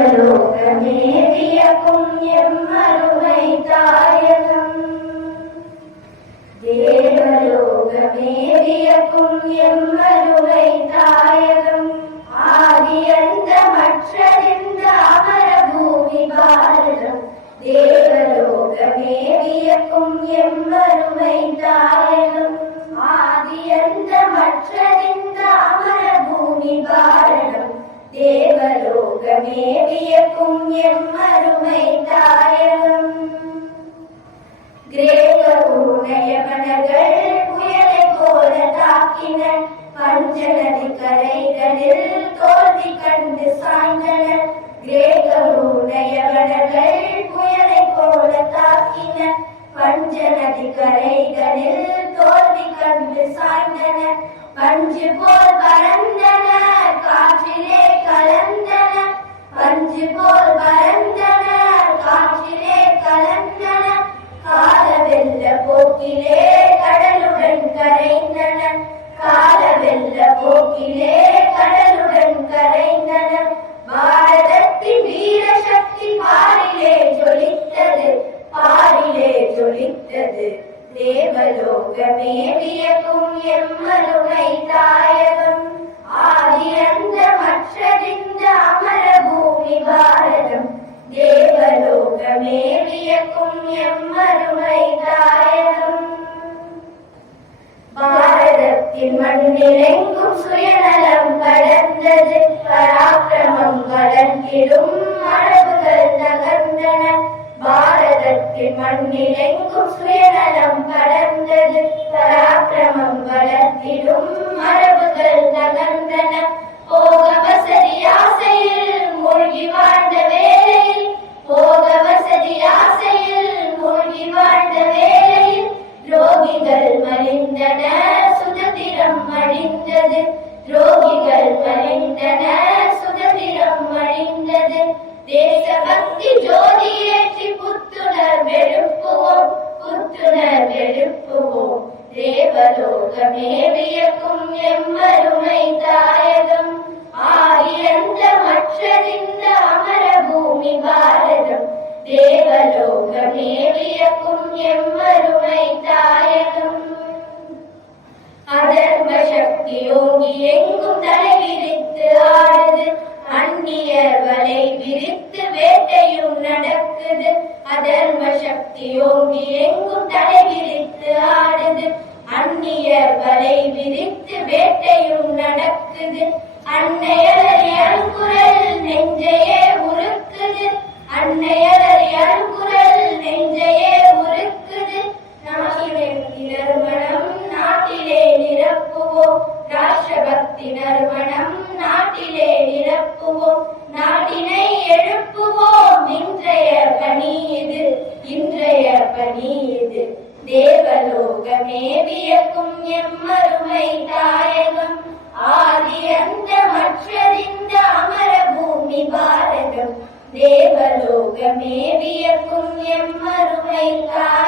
லோகமே வியக்கும் எம்மருமை தாயகம் தேவலோகமே வியக்கும் எம்மருமை தாயகம் ஆதியந்த மற்றறிந்த அமர பூமி பாரதம் தேவலோகமே வியக்கும் எம்மருமை தாயகம் ஆதியந்த மற்றறிந்த அமர பூமி பாரதம் தேவலோகமே வியக்கும் எம்மருமை தாயகம் கிரேக்க ஊனயவனர்கள் புயலை போல தாக்கினர் பஞ்சநதி கரைகளில் தோல்வி கண்டு சாய்ந்தனர் கிரேக்க ஊனயவனர்கள் புயலை போல தாக்கினர் பஞ்சநதி கரைகளில் தோல்வி கண்டு சாய்ந்தனர் பஞ்சு போல் பறந்தனர் காற்றிலே கலந்தனர் பஞ்சு போல் பறந்தனர் காற்றிலே கலந்தனர் கால வெள்ள போக்கிலே கடலுடன் கரைந்தனர் கால வெள்ள போக்கிலே கடலுடன் கரைந்தனர் பாரதத்தின் வீர சக்தி பாரிலே ஜொலித்தது பாரிலே ஜொலித்தது தேவலோகமே வியக்கும் எம்மருமை தாயகம் ஆதியந்த மற்றறிந்த அமர பூமி பாரதம் தேவலோகமே வியக்கும் எம்மருமை தாயகம் பாரதத்தின் மண்ணிலெங்கும் சுயநலம் கடந்தது பராக்கிரமம் வளர்ந்திடும் மரபுகள் நகர்ந்தன பாரதத்தின் மண்ணிலெங்கும் சுயநலம் கடந்தது பராக்கிரமம் வளர்த்திடும் மரபுகள் நகர்ந்தன போக வசதி ஆசையில் மூழ்கி வாழ்ந்த வேளையில் போக வசதி ஆசையில் மூழ்கி வாழ்ந்த வேளையில் ரோகிகள் மலிந்தன சுதந்திரம் அழிந்தது ரோகிகள் மலிந்தன சுதந்திரம் அழிந்தது தேசபக்தி ஜோதி ஏற்றி புத்துணர் எழுப்புவோம் புத்துணர் எழுப்புவோம் தேவலோகமே வியக்கும் எம்மருமை தாயகம் ஆயிரந்த மற்றறிந்த அமர பூமி பாரதம் தேவலோகமே வியக்கும் எம்மருமை தாயகம் அதர்ம சக்தி ஓங்கி எங்கும் தலை விரித்து ஆடுது அந்நியர் வலை விரித்து வேட்டையும் நடக்குது அதர்ம சக்தி ஓங்கி எங்கும் தலை விரித்து ஆடுது அந்நியர் வலை விரித்து வேட்டையும் நடக்குது அன்னையலறி அருங்குரல் நெஞ்சையே உருக்குது அன்னையலறி அருங்குரல் நெஞ்சையே உருக்குது நாட்டிலே நறுமணம் நாட்டிலே நிரப்புவோம் ராஷ்டிரபக்தி நறுமணம் நாட்டிலே நிரப்புவோம் நாட்டினை எழுப்புவோம் இன்றைய பணி இது இன்றைய பணி இது தேவலோகமே வியக்கும் எம்மருமை தாயகம் ஆதியந்த மற்றறிந்த அமர பூமி பாரதம் தேவலோகமே வியக்கும் எம்மருமை தாயகம்